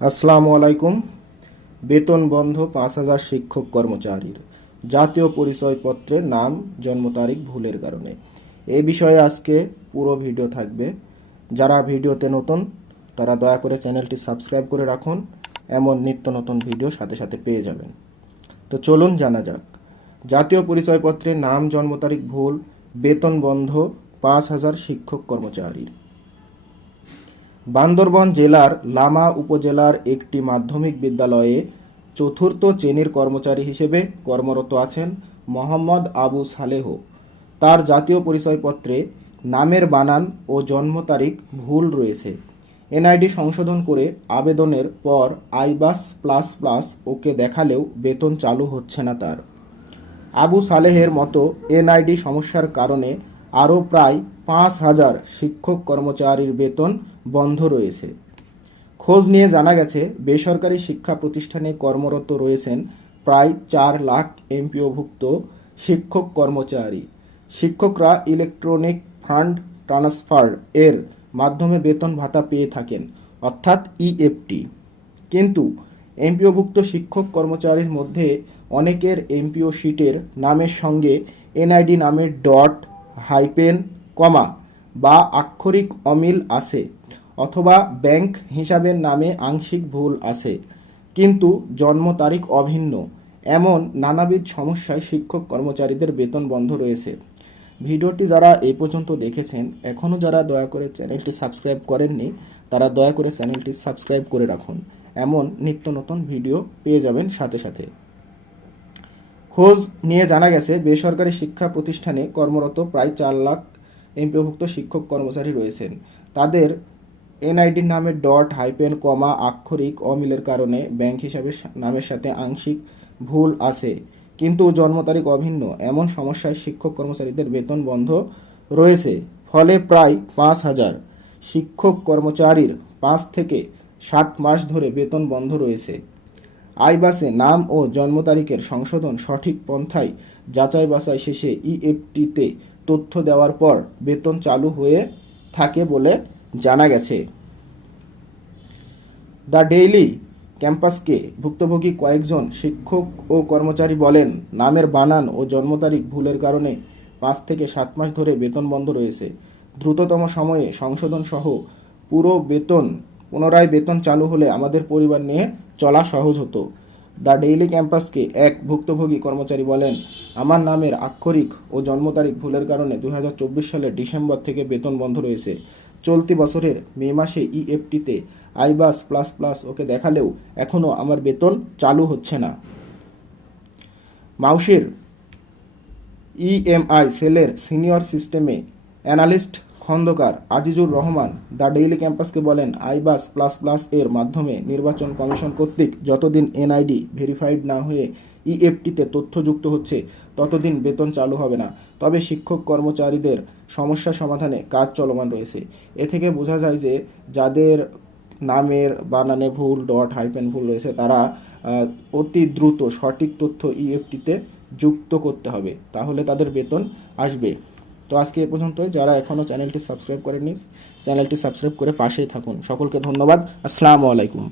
আসসালামু আলাইকুম। বেতন বন্ধ পাঁচ হাজার শিক্ষক কর্মচারীর। জাতীয় পরিচয়পত্রের নাম, জন্ম তারিখ, ভুলের কারণে। এই বিষয়ে আজকে পুরো ভিডিও থাকবে। যারা ভিডিওতে নতুন, তারা দয়া করে চ্যানেলটি সাবস্ক্রাইব করে রাখুন। এমন নিত্য নতুন ভিডিও সাথে সাথে পেয়ে যাবেন। তো চলুন জানা যাক। জাতীয় পরিচয়পত্রের নাম, জন্ম তারিখ, ভুল, বেতন বন্ধ পাঁচ হাজার শিক্ষক কর্মচারীর। বান্দরবন জেলার লামা উপজেলার একটি মাধ্যমিক বিদ্যালয়ে চতুর্থ শ্রেণির কর্মচারী হিসেবে কর্মরত আছেন মোহাম্মদ আবু সালেহ। তার জাতীয় পরিচয়পত্রে নামের বানান ও জন্ম তারিখ ভুল রয়েছে। এনআইডি সংশোধন করে আবেদনের পর আইবাস প্লাস প্লাস ওকে দেখালেও বেতন চালু হচ্ছে না তার। আবু সালেহের মতো এনআইডি সমস্যার কারণে আরও প্রায় পাঁচ হাজার শিক্ষক কর্মচারীর বেতন বন্ধ রয়েছে। খোঁজ নিয়ে জানা গেছে, বেসরকারি শিক্ষা প্রতিষ্ঠানে কর্মরত রয়েছেন প্রায় চার লাখ এমপিওভুক্ত শিক্ষক কর্মচারী। শিক্ষকরা ইলেকট্রনিক ফান্ড ট্রান্সফার এর মাধ্যমে বেতন ভাতা পেয়ে থাকেন, অর্থাৎ ইএফটি কিন্তু এমপিওভুক্ত শিক্ষক কর্মচারীর মধ্যে অনেকের এমপিও শিটের নামের সঙ্গে এনআইডি নামের ডট হাইপেন কমা বা আক্ষরিক অমিল আছে অথবা ব্যাংক হিসাবের নামে আংশিক ভুল আছে। কিন্তু জন্ম তারিখ অভিন্ন। এমন নানাবিধ সমস্যায় শিক্ষক কর্মচারীদের বেতন বন্ধ রয়েছে। ভিডিওটি যারা এই পর্যন্ত দেখেছেন এখনও যারা দয়া করে চ্যানেলটি সাবস্ক্রাইব করেননি, তারা দয়া করে চ্যানেলটি সাবস্ক্রাইব করে রাখুন। এমন নিত্য নতুন ভিডিও পেয়ে যাবেন সাথে সাথে। খোঁজ নিয়ে জানা গেছে, বেসরকারি শিক্ষা প্রতিষ্ঠানে কর্মরত প্রায় চার লাখ এমপিওভুক্ত শিক্ষক কর্মচারী রয়েছেন। তাদের এনআইডির নামে ডট হাইপেন কমা আক্ষরিক অমিলের কারণে ব্যাংক হিসাবে নামের সাথে আংশিক ভুল আছে। কিন্তু জন্ম তারিখ অভিন্ন। এমন সমস্যায় শিক্ষক কর্মচারীদের বেতন বন্ধ রয়েছে। ফলে প্রায় পাঁচ হাজার শিক্ষক কর্মচারীর পাঁচ থেকে সাত মাস ধরে বেতন বন্ধ রয়েছে। আইবাসে নাম ও জন্ম তারিখের সংশোধন সঠিক পন্থায় যাচাই বাছাই শেষে ইএফটিতে তথ্য দেওয়ার পর বেতন চালু হয়ে থাকে বলে জানা গেছে। দ্য ডেইলি ক্যাম্পাসকে ভুক্তভোগী কয়েকজন শিক্ষক ও কর্মচারী বলেন, নামের বানান ও জন্ম তারিখ ভুলের কারণে পাঁচ থেকে সাত মাস ধরে বেতন বন্ধ রয়েছে। দ্রুততম সময়ে সংশোধন সহ পুরো বেতন, পুনরায় বেতন চালু হলে আমাদের পরিবার নিয়ে চলা সহজ হতো। দ্য ডেইলি ক্যাম্পাসকে এক ভুক্তভোগী কর্মচারী বলেন, আমার নামের আক্ষরিক ও জন্ম তারিখ ভুলের কারণে দু হাজার চব্বিশ সালের ডিসেম্বর থেকে বেতন বন্ধ রয়েছে। চলতি বছরের মে মাসে ইএফটিতে আইবাস প্লাস প্লাস ওকে দেখালেও এখনও আমার বেতন চালু হচ্ছে না। মাউসির ইএমআই সেলের সিনিয়র সিস্টেমে analyst Khondokar Azizur Rahman the daily ক্যাম্পাসকে বলেন, আইবাস প্লাস প্লাস এর মাধ্যমে নির্বাচন কমিশন কর্তৃক যতদিন এনআইডি ভেরিফাইড না হয়ে ইএফটিতে তথ্য যুক্ত হচ্ছে, ততদিন বেতন চালু হবে না। তবে শিক্ষক কর্মচারীদের সমস্যা সমাধানে কাজ চলমান রয়েছে। এ থেকে বোঝা যায় যে যাদের নামের বানানে ভুল, ডট হাইপেন ভুল রয়েছে, তারা অতি দ্রুত সঠিক তথ্য ইএফটিতে যুক্ত করতে হবে। তাহলে তাদের বেতন আসবে। তো আজকে এ পর্যন্তই। যারা এখনও চ্যানেলটি সাবস্ক্রাইব করেননি, চ্যানেলটি সাবস্ক্রাইব করে পাশেই থাকুন। সকলকে ধন্যবাদ। আসসালামু আলাইকুম।